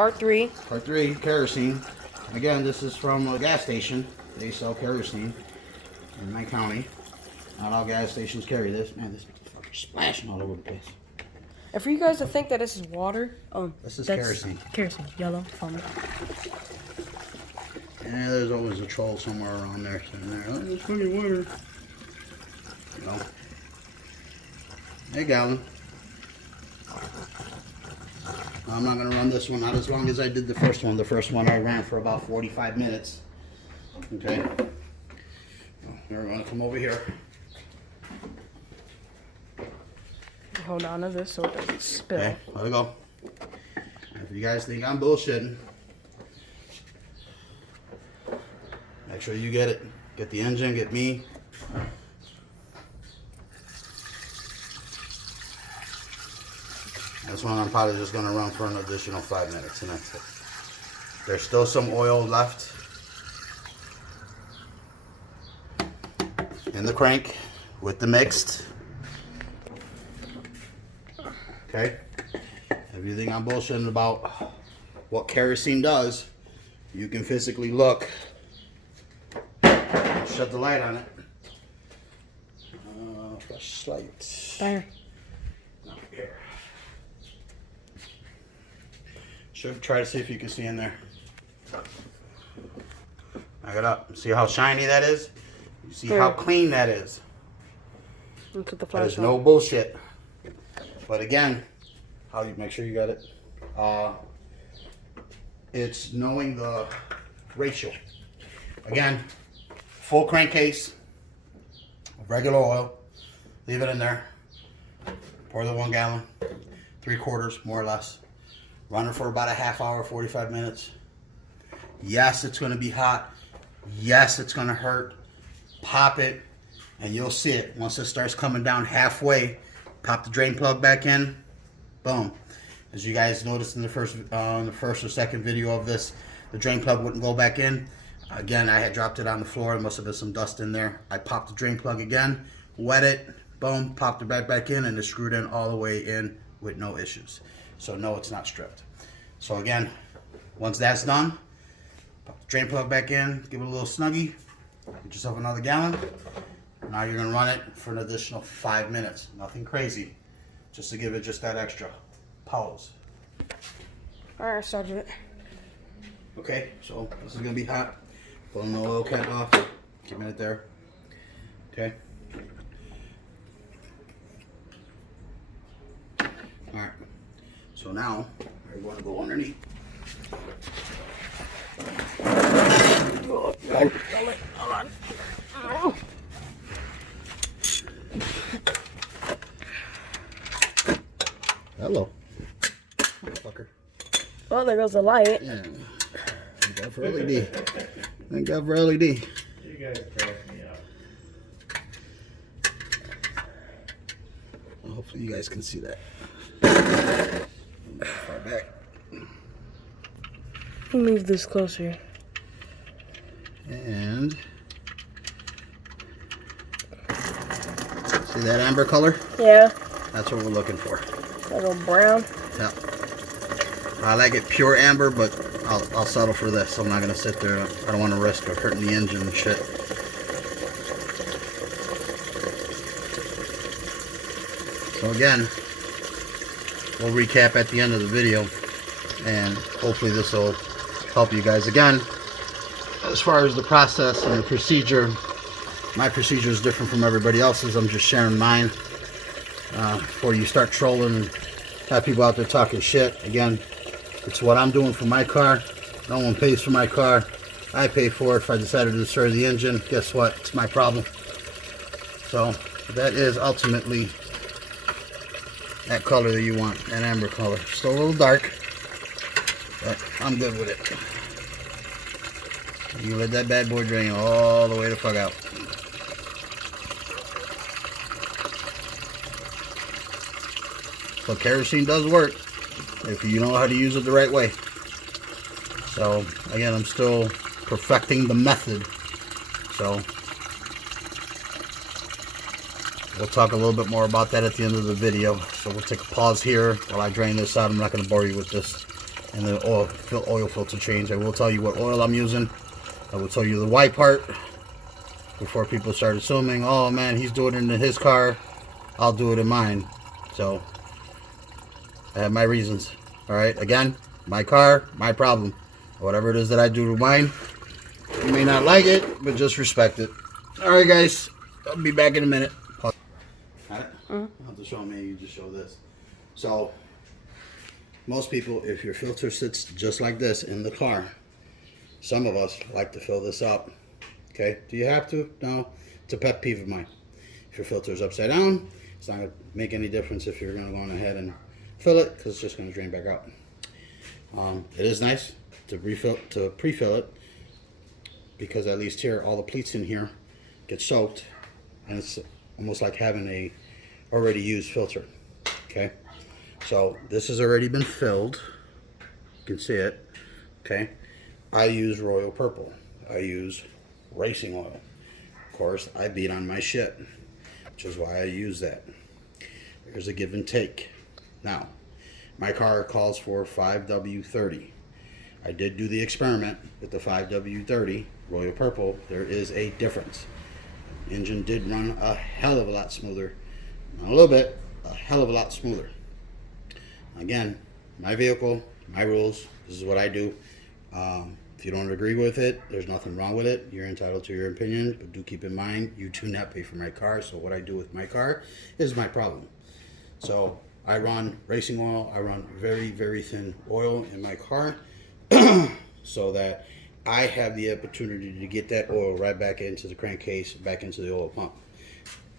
Part 3. Part 3, kerosene. Again, this is from a gas station. They sell kerosene in my county. Not all gas stations carry this. Man, this is fucking splashing all over the place. And for you guys to think that this is water, this is that's kerosene. Kerosene, yellow, foamy. And there's always a troll somewhere around there. Oh, there's fucking water. No. Hey, gallon. I'm not going to run this one not as long as I did the first one. The first one I ran for about 45 minutes. Okay. We're going to come over here. Hold on to this so it doesn't spill. Okay, there we go. If you guys think I'm bullshitting, make sure you get it. Get the engine, get me. This one I'm probably just going to run for an additional 5 minutes and that's it. There's still some oil left in the crank with the mixed. Okay? If you think I'm bullshitting about what kerosene does, you can physically look. Shut the light on it. Flashlight. There. Not here. Should try to see if you can see in there. Back it up. See how shiny that is? You see how clean that is? Into the There's flashlight. no bullshit. But again, how you make sure you got it? It's knowing the ratio. Again, full crankcase, regular oil. Leave it in there. Pour the 1 gallon, 3/4 more or less. Run it for about a half hour, 45 minutes. Yes, it's going to be hot. Yes, it's going to hurt. Pop it, and you'll see it. Once it starts coming down halfway, pop the drain plug back in. Boom. As you guys noticed in the first or second video of this, the drain plug wouldn't go back in. Again, I had dropped it on the floor. There must have been some dust in there. I popped the drain plug again, wet it, boom, popped it back in, and it's screwed in all the way in with no issues. So no, it's not stripped. So again, once that's done, pop the drain plug back in, give it a little snuggie, get yourself another gallon. Now you're gonna run it for an additional 5 minutes. Nothing crazy, just to give it just that extra pause. Alright, I started it. Okay, so this is gonna be hot. Pulling the oil cap off, keeping it there. Okay. Alright, so now we're going to go underneath. Hold on. Hello, motherfucker. Well, there goes the light. Yeah. Thank God for LED. Thank God for LED. You guys crack me up. Well, hopefully you guys can see that. Far back. Move this closer. And see that amber color? Yeah. That's what we're looking for. A little brown. Yeah. I like it pure amber, but I'll settle for this. I'm not gonna sit there. I don't want to risk hurting the engine and shit. So again, we'll recap at the end of the video, and hopefully this will help you guys. Again, as far as the process and the procedure, my procedure is different from everybody else's. I'm just sharing mine before you start trolling and have people out there talking shit. Again, it's what I'm doing for my car. No one pays for my car. I pay for it. If I decided to destroy the engine, guess what? It's my problem. So that is ultimately that color that you want, that amber color. Still a little dark, but I'm good with it. You let that bad boy drain all the way the fuck out. So kerosene does work if you know how to use it the right way. So again, I'm still perfecting the method. So we'll talk a little bit more about that at the end of the video. So we'll take a pause here while I drain this out. I'm not going to bore you with this and the oil filter change. I will tell you what oil I'm using. I will tell you the white part before people start assuming, oh man, he's doing it in his car, I'll do it in mine. So I have my reasons. All right, again, my car, my problem. Whatever it is that I do to mine, you may not like it, but just respect it. All right, guys, I'll be back in a minute. Got it? I'll have to show me. You just show this. So most people, if your filter sits just like this in the car, some of us like to fill this up. Okay, do you have to? No, it's a pet peeve of mine. If your filter is upside down, it's not going to make any difference if you're going to go on ahead and fill it, because it's just going to drain back out. It is nice to pre-fill it, because at least here, all the pleats in here get soaked, and it's almost like having a already used filter. Okay, so this has already been filled. You can see it. Okay, I use Royal Purple. I use racing oil. Of course, I beat on my shit, which is why I use that. There's a give and take. Now, my car calls for 5W30. I did do the experiment with the 5W30 Royal Purple. There is a difference. Engine did run a hell of a lot smoother. Not a little bit, a hell of a lot smoother. Again, my vehicle, my rules. This is what I do. If you don't agree with it, there's nothing wrong with it. You're entitled to your opinion, but do keep in mind, you do not pay for my car, so what I do with my car is my problem. So I run racing oil. I run very, very thin oil in my car so that I have the opportunity to get that oil right back into the crankcase, back into the oil pump.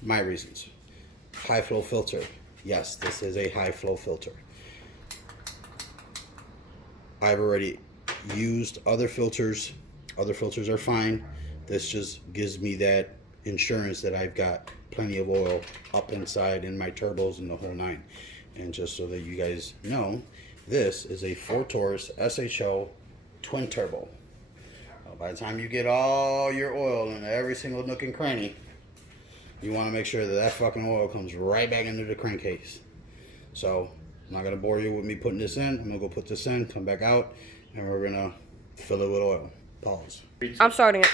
My reasons. High flow filter. Yes, this is a high flow filter. I've already used other filters. Other filters are fine. This just gives me that insurance that I've got plenty of oil up inside in my turbos and the whole nine. And just so that you guys know, this is a 4 Taurus SHO twin turbo. By the time you get all your oil in every single nook and cranny, you want to make sure that that fucking oil comes right back into the crankcase. So I'm not going to bore you with me putting this in. I'm going to go put this in, come back out, and we're going to fill it with oil. Pause. I'm starting it.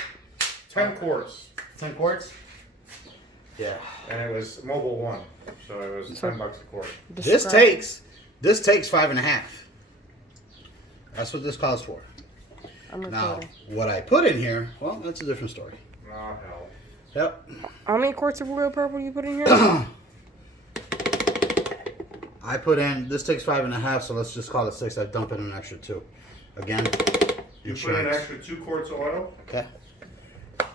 10 quarts. 10 quarts? Yeah. And it was Mobile 1. So it was $10 a quart. This takes 5.5. That's what this calls for. Now, what I put in here, well, that's a different story. Oh, hell. Yep. How many quarts of Royal Purple you put in here? I put in, this takes 5.5, so let's just call it 6. I dump in an extra 2. Again, You put in an extra 2 quarts of oil? Okay.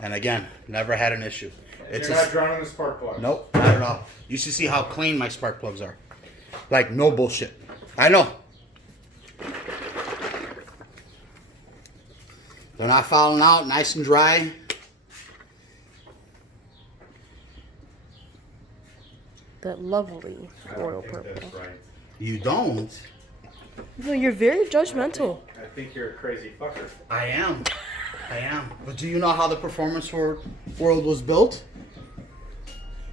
And again, never had an issue. You're not drowning the spark plugs? Nope, not at all. You should see how clean my spark plugs are. Like, no bullshit. I know. They're not falling out, nice and dry. That lovely Royal Purple. That's right. You don't? No, you're very judgmental. I think you're a crazy fucker. I am. But do you know how the performance world was built?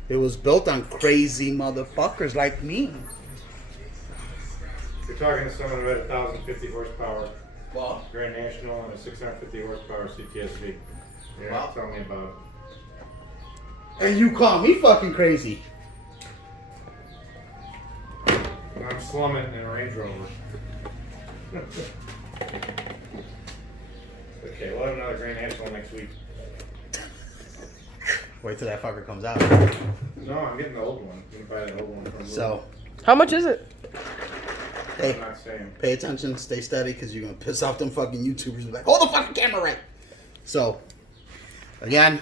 It was built on crazy motherfuckers like me. You're talking to someone who had 1,050 horsepower Well, Grand National and a 650 horsepower CTSV. You're Wow. not telling me about and you call me fucking crazy. when I'm slumming in a Range Rover. Okay, we'll have another Grand National next week. Wait till that fucker comes out. No, I'm getting the old one. I'm gonna buy the old one from So, How much is it? hey, I'm not saying. pay attention, stay steady, because you're going to piss off them fucking YouTubers. Be like, hold the fucking camera right. So, again,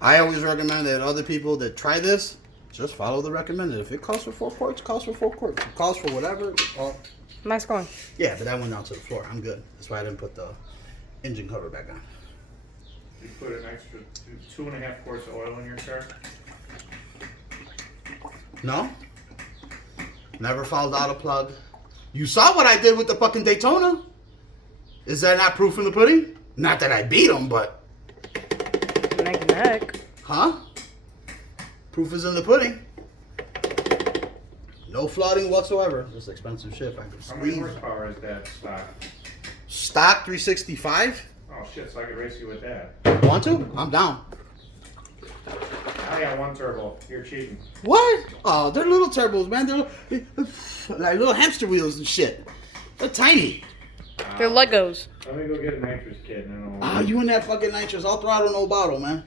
I always recommend that other people that try this, just follow the recommended. If it calls for 4 quarts, it calls for 4 quarts. If it calls for whatever, well, Nice going. yeah, but that went down to the floor. I'm good. That's why I didn't put the engine cover back on. You put an extra 2.5 quarts of oil in your car? No. Never fouled out a plug. You saw what I did with the fucking Daytona. Is that not proof in the pudding? Not that I beat him, but... Neck and neck. Huh? Proof is in the pudding. No flooding whatsoever. This is expensive shit. If I could How many squeeze. horsepower is that stock? Stock 365. Oh shit, so I could race you with that. Want to? I'm down. I got one turbo. You're cheating. What? Oh, they're little turbos, man. They're like little hamster wheels and shit. They're tiny. They're Legos. Let me go get a nitrous kit and Ah, you and that fucking nitrous. All throttle, no bottle, man.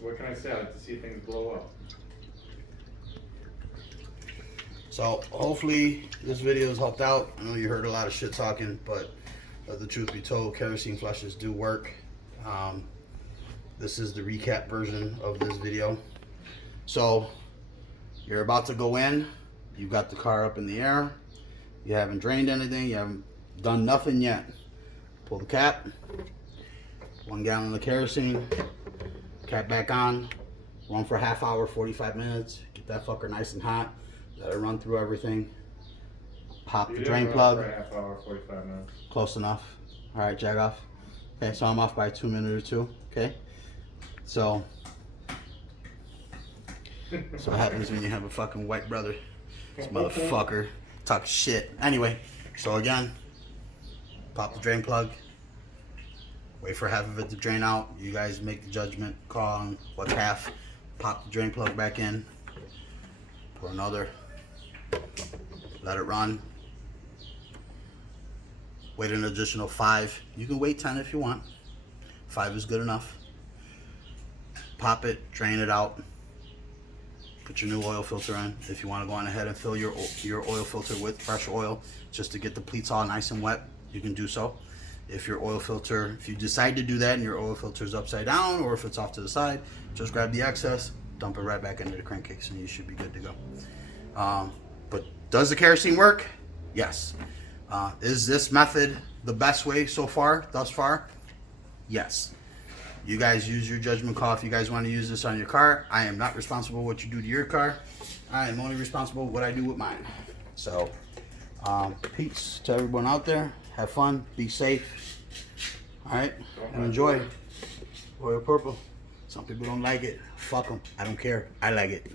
What can I say? I like to see things blow up. So hopefully this video has helped out. I know you heard a lot of shit talking, but the truth be told, kerosene flushes do work. This is the recap version of this video. So you're about to go in. You've got the car up in the air. You haven't drained anything. You haven't done nothing yet. Pull the cap. 1 gallon of kerosene. Cap back on. Run for a half hour, 45 minutes. Get that fucker nice and hot. Let it run through everything. Pop the drain plug. For a half hour, 45 minutes. Close enough. All right, jag off. Okay, so I'm off by 2 minutes or 2. Okay. So what happens when you have a fucking white brother? This motherfucker talk shit. Anyway, so again, pop the drain plug. Wait for half of it to drain out. You guys make the judgment call on what's half. Pop the drain plug back in. Pour another. Let it run. Wait an additional 5. You can wait 10 if you want. 5 is good enough. Pop it, drain it out. Put your new oil filter in. If you want to go on ahead and fill your oil filter with fresh oil just to get the pleats all nice and wet, you can do so. If your oil filter, if you decide to do that and your oil filter is upside down or if it's off to the side, just grab the excess, dump it right back into the crankcase and you should be good to go. But does the kerosene work? Yes. Is this method the best way so far, thus far? Yes. You guys use your judgment call if you guys want to use this on your car. I am not responsible what you do to your car. I am only responsible what I do with mine. So, peace to everyone out there. Have fun. Be safe. All right? And enjoy. Royal Purple. Some people don't like it. Fuck them. I don't care. I like it.